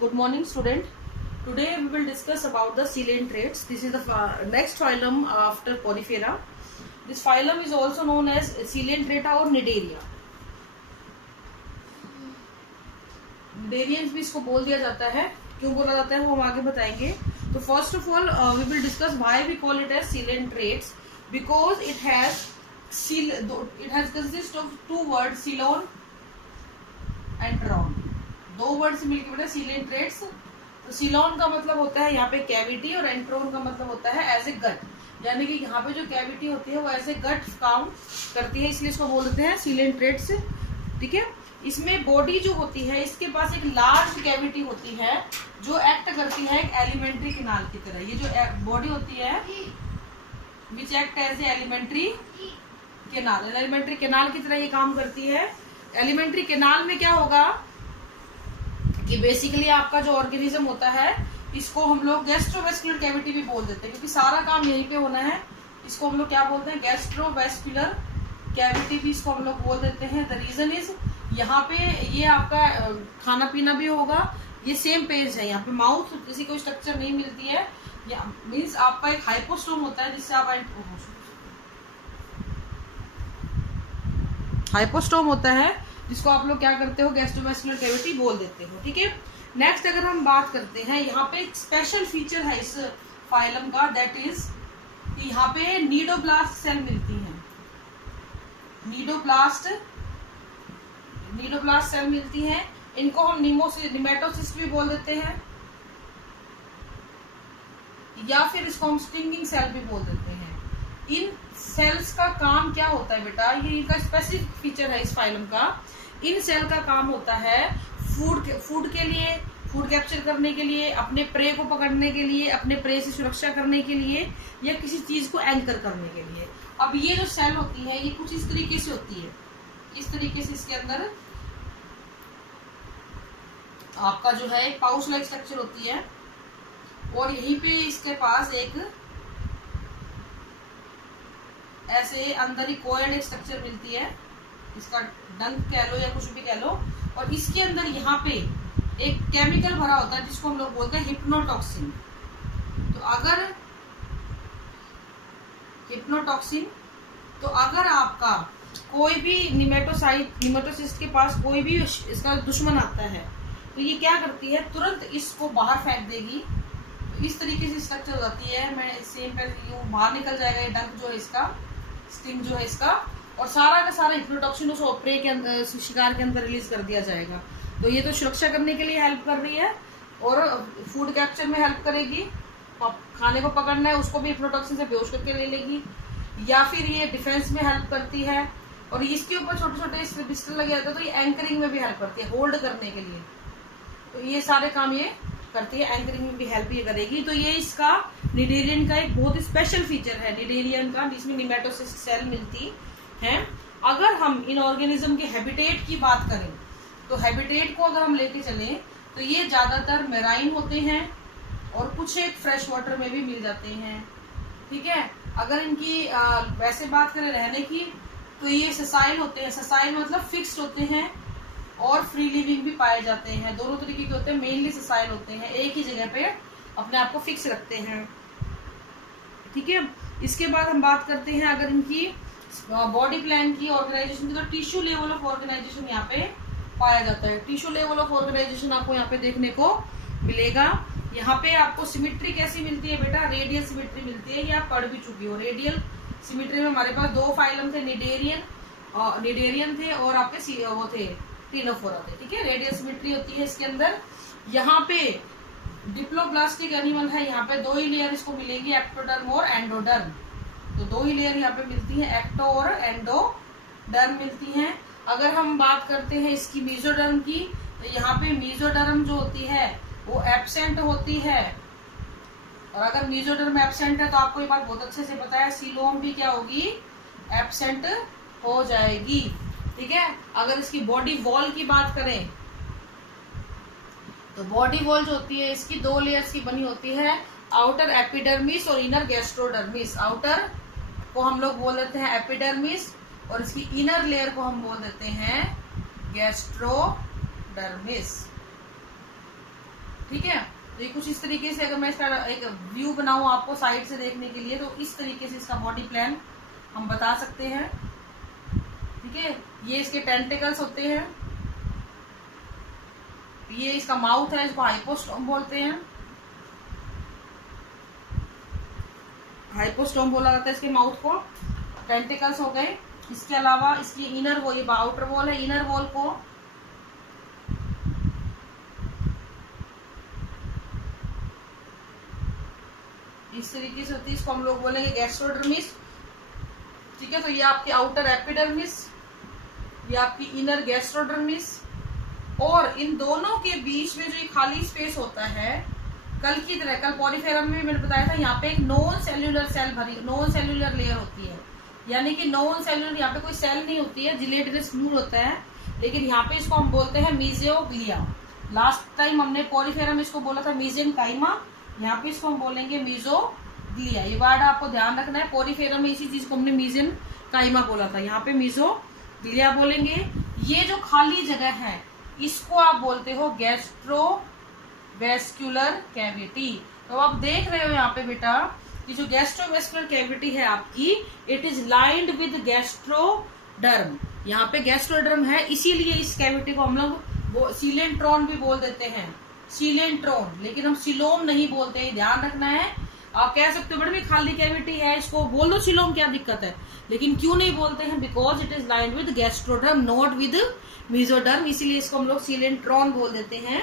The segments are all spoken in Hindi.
Good morning, student. Today we will discuss about the coelentrates. This is the next phylum after Porifera. This phylum is also known as coelentrata or Cnidaria. Cnidarians भी इसको बोल दिया जाता है. क्यों बोला जाता है वो हम आगे बताएंगे. तो first of all we will discuss why we call it as coelentrates, because it has consist of two words, coelon and tron. दो वर्ड से मिलकर बना coelentrates. तो सीलोन का मतलब होता है यहाँ पे कैविटी और एंट्रोन का मतलब होता है एज ए गट, यानी कि यहाँ पे जो कैविटी होती है वो एज ए गट काउंट करती है, इसलिए इसको बोल देते हैं coelentrates. ठीक है. इसमें बॉडी जो होती है इसके पास एक लार्ज कैविटी होती है जो एक्ट करती है एक एलिमेंट्री कैनाल की तरह. ये जो बॉडी होती है which act as a alimentary canal, alimentary canal की तरह ये काम करती है. एलिमेंट्री कैनाल में क्या होगा कि बेसिकली आपका जो ऑर्गेनिज्म होता है इसको हम लोग गैस्ट्रोवेस्कुलर कैविटी भी बोल देते हैं, क्योंकि सारा काम यहीं पे होना है. इसको हम लोग क्या बोलते हैं, गैस्ट्रोवेस्कुलर कैविटी भी इसको हम लोग बोल देते हैं. द रीजन इज यहाँ पे ये आपका खाना पीना भी होगा, ये सेम पेज है. यहाँ पे माउथ जैसी कोई स्ट्रक्चर नहीं मिलती है. मीन्स आपका एक हाइपोस्टोम होता है जिससे आप हाइपोस्टोम होता है जिसको आप लोग क्या करते हो, गैस्ट्रोवेस्कुलर कैविटी बोल देते हो. ठीक है. नेक्स्ट अगर हम बात करते हैं, यहाँ पे एक स्पेशल फीचर है इस फाइलम का, दैट इज कि यहाँ पे नीडोब्लास्ट सेल मिलती हैं. नीडोब्लास्ट सेल मिलती हैं. इनको हम निमेटोसिस्ट भी बोल देते हैं, या फिर इसको हम स्टिंगिंग सेल भी बोल देते हैं. इन सेल्स का काम क्या होता है बेटा, ये इनका स्पेसिफिक फीचर है इस फाइलम का. इन सेल का काम होता है फूड के लिए, फूड कैप्चर करने के लिए, अपने प्रे को पकड़ने के लिए, अपने प्रे से सुरक्षा करने के लिए, या किसी चीज को एंकर करने के लिए. अब ये जो सेल होती है ये कुछ इस तरीके से होती है. इस तरीके से इसके अंदर आपका जो है एक पाउच लाइक स्ट्रक्चर होती है, और यहीं पे इसके पास एक ऐसे अंदर ही कोएड एक स्ट्रक्चर मिलती है, इसका डंक कह लो या कुछ भी कह लो. और इसके अंदर यहाँ पे एक केमिकल भरा होता है जिसको हम लोग बोलते हैं हिप्नोटॉक्सिन. तो अगर आपका कोई भी निमेटोसिस्ट के पास कोई भी इसका दुश्मन आता है तो ये क्या करती है, तुरंत इसको बाहर फेंक देगी. तो इस तरीके से स्ट्रक्चर हो जाती है. मैं सेम पे बाहर निकल जाएगा ये डंक जो है इसका, स्टिंग जो है इसका, और सारा का सारा हिप्नोटॉक्सिन उस प्रे के अंदर, शिकार के अंदर रिलीज कर दिया जाएगा. तो ये तो सुरक्षा करने के लिए हेल्प कर रही है और फूड कैप्चर में हेल्प करेगी. खाने को पकड़ना है उसको भी हिप्नोटॉक्सिन से बेहोश करके ले लेगी, या फिर ये डिफेंस में हेल्प करती है. और इसके ऊपर छोटे छोटे पिस्टल लगे रहते हैं तो ये एंकरिंग में भी हेल्प करती है, होल्ड करने के लिए. तो ये सारे काम ये करती है, एंकरिंग में भी हेल्प ये करेगी. तो ये इसका निडेरियन का एक बहुत स्पेशल फीचर है, निडेरियन का, जिसमें निमेटोसिस्ट सेल मिलती है. अगर हम इन ऑर्गेनिज्म के हैबिटेट की बात करें तो हैबिटेट को अगर हम लेके चलें तो ये ज्यादातर मेराइन होते हैं और कुछ एक फ्रेश वाटर में भी मिल जाते हैं. ठीक है. अगर इनकी वैसे बात करें रहने की तो ये ससाइल होते हैं. ससाइल मतलब फिक्स्ड होते हैं और फ्री लिविंग भी पाए जाते हैं. दोनों तरीके के होते हैं. मेनली ससाइल होते हैं, एक ही जगह पे अपने आप को फिक्स रखते हैं. ठीक है. इसके बाद हम बात करते हैं अगर इनकी बॉडी प्लान की, ऑर्गेनाइजेशन की, तो टिश्यू लेवल ऑफ ऑर्गेनाइजेशन यहाँ पे पाया जाता है. टिश्यू लेवल ऑफ ऑर्गेनाइजेशन आपको यहाँ पे देखने को मिलेगा. यहाँ पे आपको सिमिट्री कैसी मिलती है बेटा, रेडियल सिमिट्री मिलती है. ये आप पढ़ भी चुकी हो. रेडियल सिमिट्री में हमारे पास दो फाइलम थे, निडेरियन थे और आपके वो थे क्टिनोफोरा थे. ठीक है. रेडियल सिमिट्री होती है इसके अंदर. यहाँ पे डिप्लोब्लास्टिक एनिमल है, यहाँ पे दो ही लेयर इसको मिलेंगी, एक्टोडर्म और एंडोडर्म. तो दो ही लेयर यहाँ पे मिलती है, एक्टो और एंडोडर्म मिलती हैं. अगर हम बात करते हैं इसकी मीजोडर्म की, तो यहाँ पे मीजोडर्म जो होती है वो एब्सेंट होती है. और अगर मीजोडर्म एब्सेंट है तो आपको ये बात बहुत अच्छे से पता है, सीलोम भी क्या होगी, एब्सेंट हो जाएगी. ठीक है. अगर इसकी बॉडी वॉल की बात करें तो बॉडी वॉल जो होती है इसकी दो लेयर्स की बनी होती है, आउटर एपिडर्मिस और इनर गैस्ट्रोडर्मिस. आउटर को हम लोग बोल देते हैं एपिडर्मिस और इसकी इनर लेयर को हम बोल देते हैं गैस्ट्रोडर्मिस. ठीक है। तो ये कुछ इस तरीके से, अगर मैं इसका एक व्यू बनाऊं आपको साइड से देखने के लिए, तो इस तरीके से इसका बॉडी प्लान हम बता सकते हैं। ठीक है, ये इसके टेंटिकल्स होते हैं, ये इसका माउथ है, इसको हाइपोस्टोम बोलते हैं, हाइपोस्टोम बोला जाता है इसके माउथ को। टेंटिकल्स हो गए। इसके अलावा इसकी इनर वॉल, ये आउटर वॉल है, इनर वॉल को इस तरीके से होती है, इसको हम लोग बोलेंगे गैस्ट्रोडर्मिस। ठीक है, तो ये आपकी आउटर एपिडर्मिस, ये आपकी इनर गैस्ट्रोडर्मिस, और इन दोनों के बीच में जो ये खाली स्पेस होता है, कल की तरह, कल पॉलीफेरम में मैंने बताया था, यहाँ पे एक नॉन सेल्यूलर सेल भरी, नॉन सेल्यूलर लेयर होती है, यानी कि नॉन सेल्यूलर, यहाँ पे कोई सेल नहीं होती है, जिलेटिनस स्मूथ होता है, लेकिन यहाँ पे इसको हम बोलते हैं मीजियोग्लिया। लास्ट टाइम हमने पॉलीफेरम इसको बोला था मीजेनकाइमा, यहाँ पे इसको हम बोलेंगे मीजोग्लिया। ये वर्ड आपको ध्यान रखना है, पॉलीफेरम में इसी चीज को हमने मीजेनकाइमा बोला था, यहाँ पे मीजोग्लिया बोलेंगे। ये जो खाली जगह है इसको आप बोलते हो गैस्ट्रोवेस्कुलर कैविटी। तो आप देख रहे हो यहाँ पे बेटा, कि जो गैस्ट्रोवेस्कुलर कैविटी है आपकी, इट इज लाइंड विद गैस्ट्रोडर्म। यहाँ पे गैस्ट्रोडर्म है, इसीलिए इस कैविटी को हम लोग सीलेंट्रॉन भी बोल देते हैं, सीलेंट्रॉन, लेकिन हम सिलोम नहीं बोलते हैं, ध्यान रखना है। आप कह सकते हो बड़े खाली कैविटी है, इसको बोल दो सिलोम, क्या दिक्कत है, लेकिन क्यों नहीं बोलते हैं, because it is lined with gastroderm, not with mesoderm, इसीलिए इसको हम लोग सीलेंट्रॉन बोल देते हैं।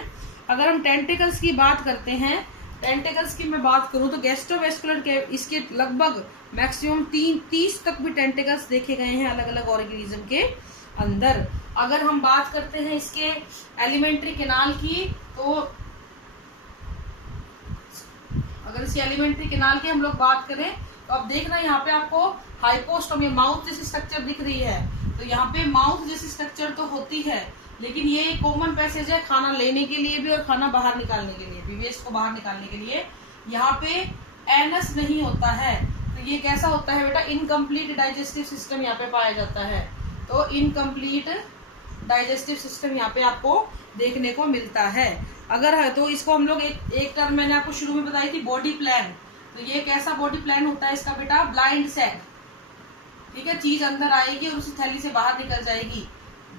अगर हम टेंटिकल्स की बात करते हैं, टेंटिकल्स की मैं बात करूं तो गैस्ट्रोवेस्कुलर के इसके लगभग मैक्सिमम 30 तक भी टेंटिकल्स देखे गए हैं अलग अलग ऑर्गेनिज्म के अंदर। अगर हम बात करते हैं इसके एलिमेंट्री कैनाल की, तो अगर इसकी एलिमेंट्री कैनाल की हम लोग बात करें, तो अब देखना यहाँ पे आपको हाइपोस्टोम, माउथ जैसी स्ट्रक्चर दिख रही है, तो यहाँ पे माउथ जैसी स्ट्रक्चर तो होती है, लेकिन ये एक कॉमन पैसेज है खाना लेने के लिए भी और खाना बाहर निकालने के लिए भी, वेस्ट को बाहर निकालने के लिए। यहाँ पे एनस नहीं होता है, तो ये कैसा होता है बेटा, इनकम्प्लीट डाइजेस्टिव सिस्टम यहाँ पे पाया जाता है। तो इनकम्प्लीट डाइजेस्टिव सिस्टम यहाँ पे आपको देखने को मिलता है। अगर है तो इसको हम लोग एक टर्म मैंने आपको शुरू में बताई थी, बॉडी प्लान। तो ये कैसा बॉडी प्लान होता है इसका बेटा, ब्लाइंड सैक। ठीक है, चीज अंदर आएगी और उसी थैली से बाहर निकल जाएगी।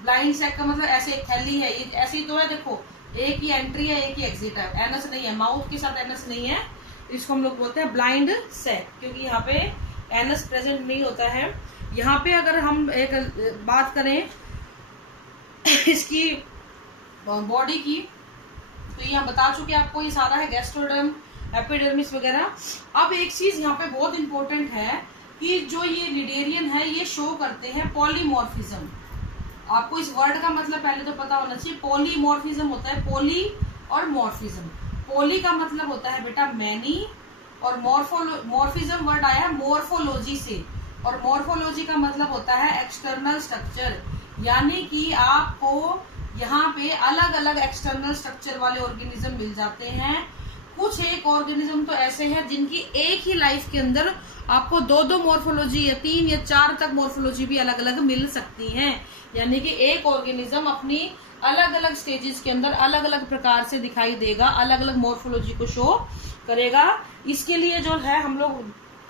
ब्लाइंड सैक का मतलब ऐसे एक थैली है, ये ऐसे ही तो है, देखो एक ही एंट्री है एक ही एग्जिट है, एनस नहीं है, माउथ के साथ एनस नहीं है, इसको हम लोग बोलते हैं ब्लाइंड सैक, क्योंकि यहाँ पे एनस प्रेजेंट नहीं होता है। यहाँ पे अगर हम एक बात करें इसकी बॉडी की, तो ये बता चुके आपको, ये सारा है गैस्ट्रोडर्म, एपिडर्मिस वगैरह। अब एक चीज यहाँ पे बहुत इंपॉर्टेंट है कि जो ये लिडेरियन है ये शो करते हैं पॉलीमॉर्फिज्म। आपको इस वर्ड का मतलब पहले तो पता होना चाहिए, पॉलीमॉर्फिज्म होता है, पॉली और मॉर्फिज्म। पॉली का मतलब होता है बेटा मैनी, और मॉर्फिज्म वर्ड आया है मॉर्फोलॉजी से, और मॉर्फोलॉजी का मतलब होता है एक्सटर्नल स्ट्रक्चर, यानी कि आपको यहाँ पे अलग अलग एक्सटर्नल स्ट्रक्चर वाले ऑर्गेनिज्म मिल जाते हैं। कुछ एक ऑर्गेनिज्म तो ऐसे हैं जिनकी एक ही लाइफ के अंदर आपको दो मॉर्फोलॉजी या 3 या 4 तक मॉर्फोलॉजी भी अलग अलग मिल सकती हैं, यानी कि एक ऑर्गेनिज्म अपनी अलग अलग स्टेजेस के अंदर अलग अलग प्रकार से दिखाई देगा, अलग अलग मॉर्फोलॉजी को शो करेगा। इसके लिए जो है हम लोग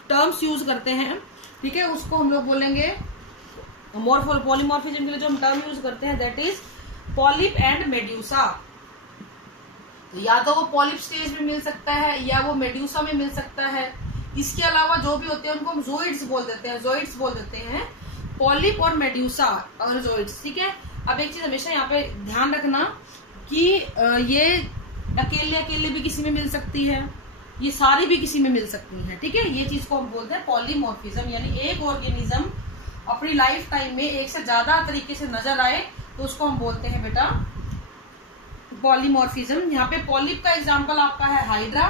टर्म्स यूज करते हैं, ठीक है, उसको हम लोग बोलेंगे पॉलीमॉर्फिज्म के लिए जो हम टर्म यूज करते हैं, that is polyp and medusa. तो या तो वो पॉलिप स्टेज में मिल सकता है या वो मेड्यूसा में मिल सकता है। इसके अलावा जो भी होते हैं उनको हम जोइड्स बोल देते हैं, जोइड्स बोल देते हैं, पॉलिप और मेड्यूसा और जोइड्स। ठीक है, अब एक चीज हमेशा यहाँ पे ध्यान रखना कि ये अकेले अकेले भी किसी में मिल सकती है, ये सारी भी किसी में मिल सकती है। ठीक है, ये चीज को हम बोलते हैं पॉलीमॉर्फिज्म, यानी एक ऑर्गेनिज्म अपनी लाइफ टाइम में एक से ज्यादा तरीके से नजर आए तो उसको हम बोलते हैं बेटा पॉलीमॉर्फिज्म। यहाँ पे पॉलिप का एग्जांपल आपका है हाइड्रा।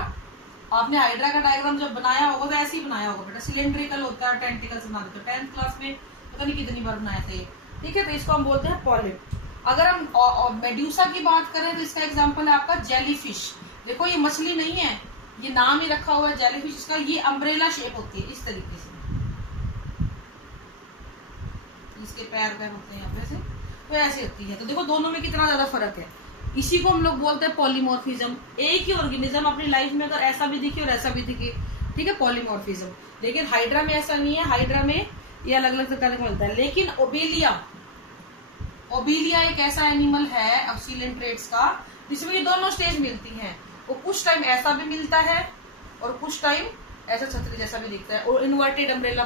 आपने हाइड्रा का डायग्राम जब बनाया होगा तो ऐसे ही बनाया होगा बेटा, सिलेंड्रिकल होता है, टेंटिकल्स बना देते, 10th क्लास में पता नहीं कितनी बार बनाए थे। ठीक है, तो इसको हम बोलते हैं पॉलिप। अगर हम मेड्यूसा की बात करें तो इसका एग्जाम्पल है आपका जेलीफिश। देखो ये मछली नहीं है, ये नाम ही रखा हुआ है जेलीफिश इसका, ये अम्ब्रेला शेप होती है इस तरीके से, इसके पैर होते हैं यहाँ पे से, तो ऐसे होती है। तो देखो दोनों में कितना ज्यादा फर्क है। इसी को हम लोग बोलते हैं पॉलीमॉर्फिज्म। एक ही ऑर्गेनिज्म अपनी लाइफ में अगर ऐसा भी दिखे और ऐसा भी दिखे, ठीक है, पॉलीमॉर्फिज्म। लेकिन हाइड्रा में ऐसा नहीं है, हाइड्रा में ये अलग अलग प्रकार का मिलता है। लेकिन ओबेलिया एक ऐसा एनिमल है सीलेंट्रेट्स का जिसमें ये दोनों स्टेज मिलती हैं। वो कुछ टाइम ऐसा भी मिलता है और कुछ टाइम ऐसा छतरी जैसा भी दिखता है। और इन्वर्टेड अम्ब्रेला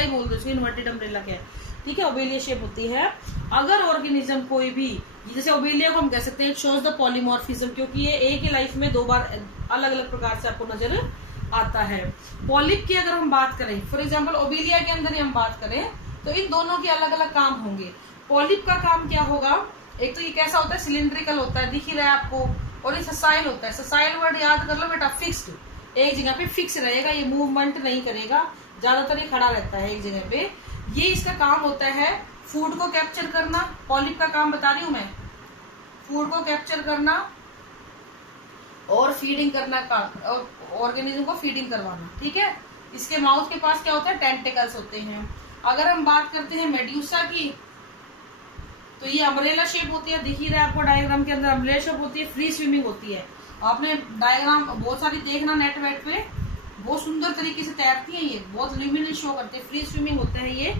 ही बोल दो, इन्वर्टेड अम्ब्रेला क्या है, ठीक है, ओबेलिया शेप होती है। अगर ऑर्गेनिज्म कोई भी, जैसे ओबेलिया को हम कह सकते हैं शोज द पॉलीमॉर्फिज्म, क्योंकि ये एक ही लाइफ में 2 बार अलग अलग प्रकार से आपको नजर आता है। पॉलिप की अगर हम बात करें, फॉर एग्जाम्पल ओबेलिया के अंदर ही हम बात करें, तो इन दोनों के अलग अलग काम होंगे। पॉलिप का काम क्या होगा, एक तो ये कैसा होता है, सिलिंड्रिकल होता है, दिख ही रहा है आपको, और ये ससाइल होता है। ससाइल वर्ड याद कर लो बेटा, फिक्स्ड, एक जगह पे फिक्स रहेगा, ये मूवमेंट नहीं करेगा, ज्यादातर ये खड़ा रहता है एक जगह पे। ये इसका काम होता है फूड को कैप्चर करना। पॉलिप का काम बता रही हूं मैं, फूड को कैप्चर करना और फीडिंग करना का, ऑर्गेनिज्म को फीडिंग करवाना, ठीक है। इसके माउथ के पास क्या होता है, टेंटिकल्स होते हैं। अगर हम बात करते हैं मेड्यूसा की, तो ये अम्ब्रेला शेप होती है, दिख ही रहा है आपको डायग्राम के अंदर, अम्ब्रेला शेप होती है, फ्री स्विमिंग होती है। आपने डायग्राम बहुत सारी देखना नेट वेट पे, बहुत सुंदर तरीके से तैरती है, ये बहुत ल्यूमिनस शो करते हैं, फ्री स्विमिंग होता है ये,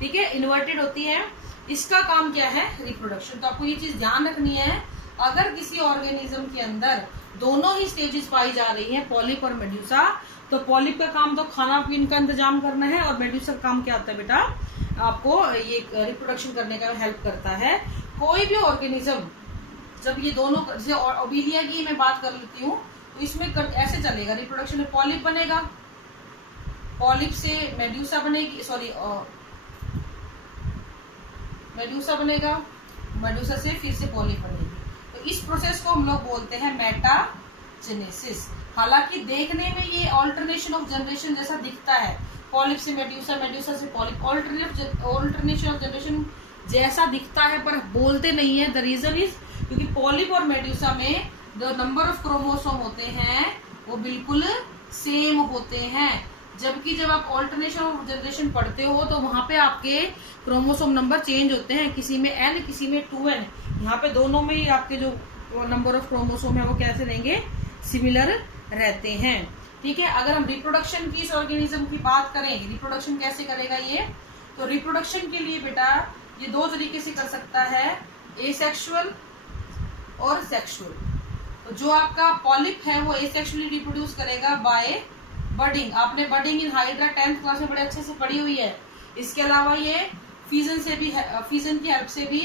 ठीक है, इन्वर्टेड होती है। इसका काम क्या है, रिप्रोडक्शन। तो आपको ये चीज ध्यान रखनी है, अगर किसी ऑर्गेनिज्म के अंदर दोनों ही स्टेजेस पाई जा रही हैं, पॉलिप और मेड्यूसा, तो पॉलिप का काम तो खाना पीने का इंतजाम करना है, और मेड्यूसा का काम क्या होता है बेटा, आपको ये रिप्रोडक्शन करने का हेल्प करता है। कोई भी ऑर्गेनिज्म जब ये दोनों, जैसे ओबेलिया की मैं बात कर लेती हूँ, तो इसमें ऐसे चलेगा रिप्रोडक्शन में, पॉलिप बनेगा, पॉलिप से मेड्यूसा बनेगी, सॉरी मेड्यूसा बनेगा, मेड्यूसा से फिर से पॉलिप बनेगी। तो इस प्रोसेस को हम लोग बोलते हैं मेटाजेनेसिस। हालांकि देखने में ये ऑल्टरनेशन ऑफ जनरेशन जैसा दिखता है, पॉलिप से मेड्यूसा, मेड्यूसा से पॉलिप, ऑल्टरनेशन ऑफ जनरेशन जैसा दिखता है, पर बोलते नहीं है। द रीजन इज क्योंकि पॉलिप और मेड्यूसा में जो नंबर ऑफ क्रोमोसोम होते हैं वो बिल्कुल सेम होते हैं, जबकि जब आप ऑल्टरनेशन ऑफ जनरेशन पढ़ते हो तो वहां पे आपके क्रोमोसोम नंबर चेंज होते हैं, किसी में n, किसी में 2n। यहाँ पे दोनों में ही आपके जो नंबर ऑफ क्रोमोसोम है वो कैसे रहेंगे, सिमिलर रहते हैं, ठीक है। अगर हम रिप्रोडक्शन की इस ऑर्गेनिज्म की बात करें, रिप्रोडक्शन कैसे करेगा ये, तो रिप्रोडक्शन के लिए बेटा ये 2 तरीके से कर सकता है, एसेक्सुअल और सेक्सुअल। तो जो आपका पॉलिप है वो एसेक्सुअली रिप्रोड्यूस करेगा बाय बडिंग। आपने budding in hydra 10th class में बड़े अच्छे से पढ़ी हुई है। इसके अलावा ये फीजन की हेल्प से भी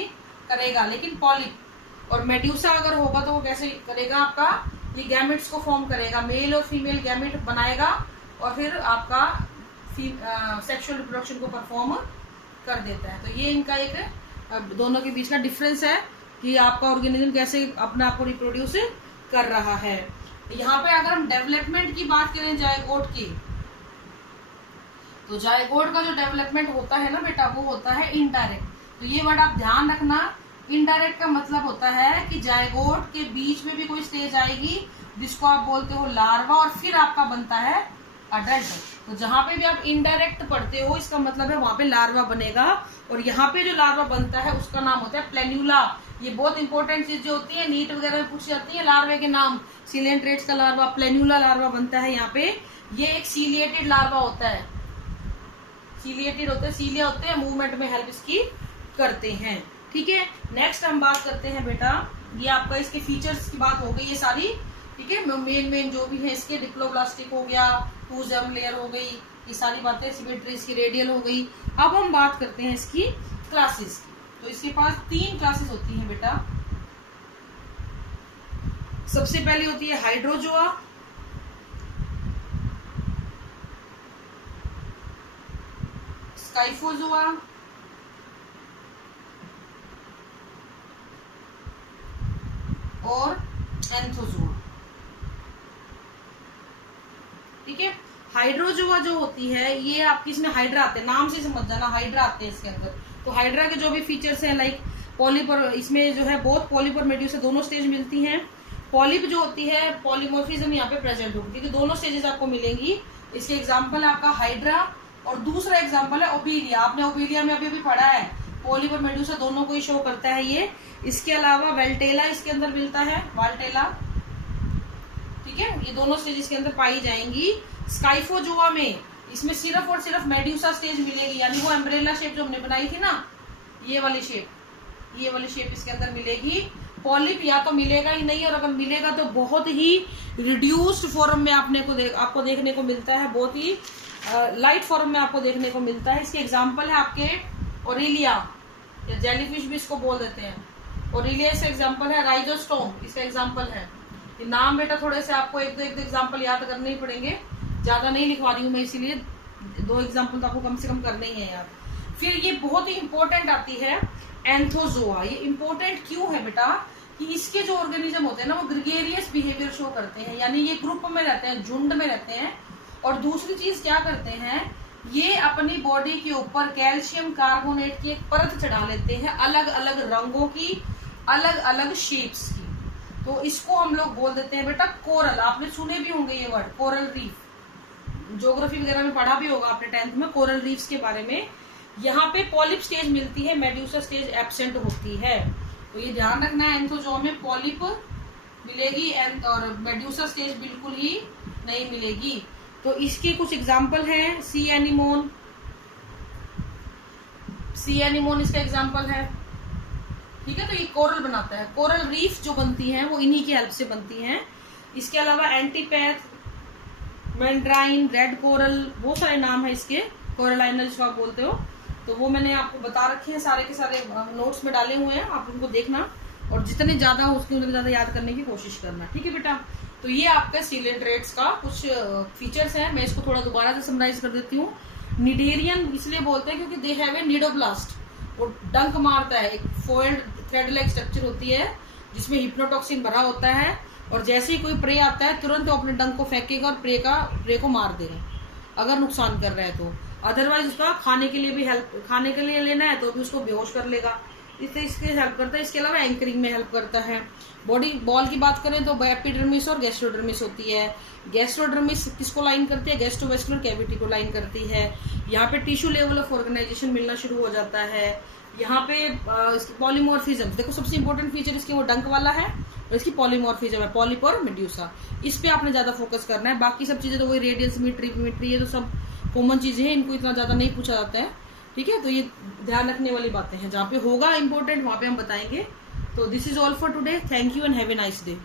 करेगा। लेकिन पॉलिप और मेड्यूसा अगर होगा तो वो कैसे करेगा, आपका ये गैमेट्स को फॉर्म करेगा, मेल और फीमेल गैमेट बनाएगा और फिर आपका सेक्सुअल रिप्रोडक्शन को परफॉर्म कर देता है। तो ये इनका एक दोनों के बीच का डिफरेंस है कि आपका ऑर्गेनिज्म कैसे अपने आप को रिप्रोड्यूस कर रहा है। यहाँ पे अगर हम डेवलपमेंट की बात करें जायगोट की, तो जायगोट का जो डेवलपमेंट होता है ना बेटा, वो होता है इनडायरेक्ट। तो ये वर्ड आप ध्यान रखना, इनडायरेक्ट का मतलब होता है कि जायगोट के बीच में भी कोई स्टेज आएगी जिसको आप बोलते हो लार्वा, और फिर आपका बनता है अडल्ट। तो जहां पे भी आप इनडायरेक्ट पढ़ते हो इसका मतलब है वहां पे लार्वा बनेगा, और यहाँ पे जो लार्वा बनता है उसका नाम होता है प्लेन्यूला। ये बहुत इंपॉर्टेंट चीज जो होती है, नीट वगैरह में पूछी जाती है, लार्वे के नाम, सिलेंट्रेट्स का लार्वा प्लेन्यूला लार्वा बनता है यहाँ पे। ये एक सीलिएटेड लार्वा होता है, सीलिएटेड होते हैं, सीलिया होते हैं, मूवमेंट में हेल्प इसकी करते हैं, ठीक है। नेक्स्ट हम बात करते हैं बेटा, ये आपका इसके फीचर्स की बात हो गई ये सारी, ठीक है। मेन जो भी है इसके, डिप्लोब्लास्टिक हो गया, 2 जर्म लेयर हो गई, ये सारी बातें, सिमेट्री इसकी रेडियल हो गई। अब हम बात करते हैं इसकी क्लासेस की। तो इसके पास 3 क्लासेस होती हैं बेटा। सबसे पहली होती है हाइड्रोजोआ, स्काइफोजोआ, और एंथोजोआ, ठीक है। हाइड्रोजोआ जो होती है ये आपकी, इसमें हाइड्रा आते हैं, नाम से समझ जाना, हाइड्रा आते हैं इसके अंदर। तो हाइड्रा के जो भी फीचर्स हैं, लाइक पॉलिप और, इसमें जो है बोथ पॉलिप और मेड्यूसा दोनों स्टेज मिलती हैं। पॉलिप जो होती है पॉलीमॉर्फिज्म यहाँ पे प्रेजेंट होगी, क्योंकि दोनों स्टेजेस आपको मिलेंगी। इसके एग्जाम्पल है आपका हाइड्रा, और दूसरा एग्जाम्पल है ओबेलिया। आपने ओबेलिया में अभी पढ़ा है पॉलिप और मेड्यूसा दोनों को ही शो करता है ये। इसके अलावा वेल्टेला इसके अंदर मिलता है, वाल्टेला, ठीक है। ये दोनों स्टेज इसके अंदर पाई जाएंगी। स्काइफोजोआ में इसमें सिर्फ और सिर्फ मेड्यूसा स्टेज मिलेगी, यानी वो एम्ब्रेला शेप जो हमने बनाई थी ना, ये वाली शेप इसके अंदर मिलेगी। पॉलिप या तो मिलेगा ही नहीं, और अगर मिलेगा तो बहुत ही रिड्यूस्ड फॉर्म में आपको देखने को मिलता है, बहुत ही लाइट फॉर्म में आपको देखने को मिलता है। इसके एग्जाम्पल है आपके ओरिलिया या जेलीफिश भी इसको बोल देते हैं। ओरिलिया इसका एग्जाम्पल है, राइजोस्टोम इसका एग्जाम्पल है। ये नाम बेटा थोड़े से आपको एक दो एग्जाम्पल याद करने ही पड़ेंगे, ज्यादा नहीं लिखवा रही हूँ मैं, इसीलिए 2 एग्जाम्पल तो आपको कम से कम करने ही है यार। फिर ये बहुत ही इंपॉर्टेंट आती है एंथोजोआ। ये इंपॉर्टेंट क्यों है बेटा कि इसके जो ऑर्गेनिज्म होते हैं ना वो ग्रेगेरियस बिहेवियर शो करते हैं, यानी ये ग्रुप में रहते हैं, झुंड में रहते हैं। और दूसरी चीज क्या करते हैं, ये अपनी बॉडी के ऊपर कैल्शियम कार्बोनेट की एक परत चढ़ा लेते हैं, अलग अलग रंगों की, अलग अलग शेप्स की। तो इसको हम लोग बोल देते हैं बेटा कोरल। आपने सुने भी होंगे ये वर्ड, कोरल रीफ, ज्योग्राफी वगैरह में पढ़ा भी होगा आपने 10th में कोरल रीफ्स के बारे में। यहाँ पे पॉलिप स्टेज मिलती है, मेड्यूसा स्टेज एब्सेंट होती है। तो ये ध्यान रखना है, एंथोजोआ में पॉलिप मिलेगी और मेड्यूसा स्टेज बिल्कुल ही नहीं मिलेगी। तो इसके कुछ एग्जाम्पल हैं, सी एनिमोन इसका एग्जाम्पल है, ठीक है। तो ये कोरल बनाता है, कोरल रीफ जो बनती हैं वो इन्हीं की हेल्प से बनती हैं। इसके अलावा एंटीपैथ, मैंड्राइन, रेड कोरल, बहुत सारे नाम है इसके, कोरलाइनल जिसको आप बोलते हो। तो वो मैंने आपको बता रखे हैं, सारे के सारे नोट्स में डाले हुए हैं, आप उनको देखना और जितने ज्यादा हो उसके उतने ज्यादा याद करने की कोशिश करना, ठीक है बेटा। तो ये आपका सीलेंट्रेट्स का कुछ फीचर्स हैं। मैं इसको थोड़ा दोबारा से समराइज कर देती हूँ। निडेरियन इसलिए बोलते हैं क्योंकि दे हैव ए निडोब्लास्ट, वो डंक मारता है, एक फोल्ड थ्रेड लाइक स्ट्रक्चर होती है जिसमें हिप्नोटॉक्सिन भरा होता है, और जैसे ही कोई प्रे आता है तुरंत वो अपने डंक को फेंकेगा और प्रे को मार देगा अगर नुकसान कर रहा है तो। अदरवाइज उसका खाने के लिए लेना है तो भी उसको बेहोश कर लेगा, इसके हेल्प करता है। इसके अलावा एंकरिंग में हेल्प करता है। बॉडी बॉल की बात करें तो एपिडर्मिस और गैस्ट्रोडर्मिस होती है। गैस्ट्रोडर्मिस किसको लाइन करती है, गैस्ट्रोवेस्कुलर कैविटी को लाइन करती है। यहाँ पे टिश्यू लेवल ऑफ ऑर्गेनाइजेशन मिलना शुरू हो जाता है। यहाँ पे पॉलीमॉर्फिज्म, देखो सबसे इंपॉर्टेंट फीचर इसके वो डंक वाला है और इसकी पॉलीमॉर्फिज्म है, पॉलिप और मेड्यूसा। इस पे आपने ज्यादा फोकस करना है, बाकी सब चीजें तो वही रेडियल सिमेट्री ये तो सब कॉमन चीजें हैं, इनको इतना ज्यादा नहीं पूछा जाता है, ठीक है। तो ये ध्यान रखने वाली बातें हैं, जहाँ पे होगा इंपॉर्टेंट वहां पे हम बताएंगे। तो this is all for today, thank you and have a nice day.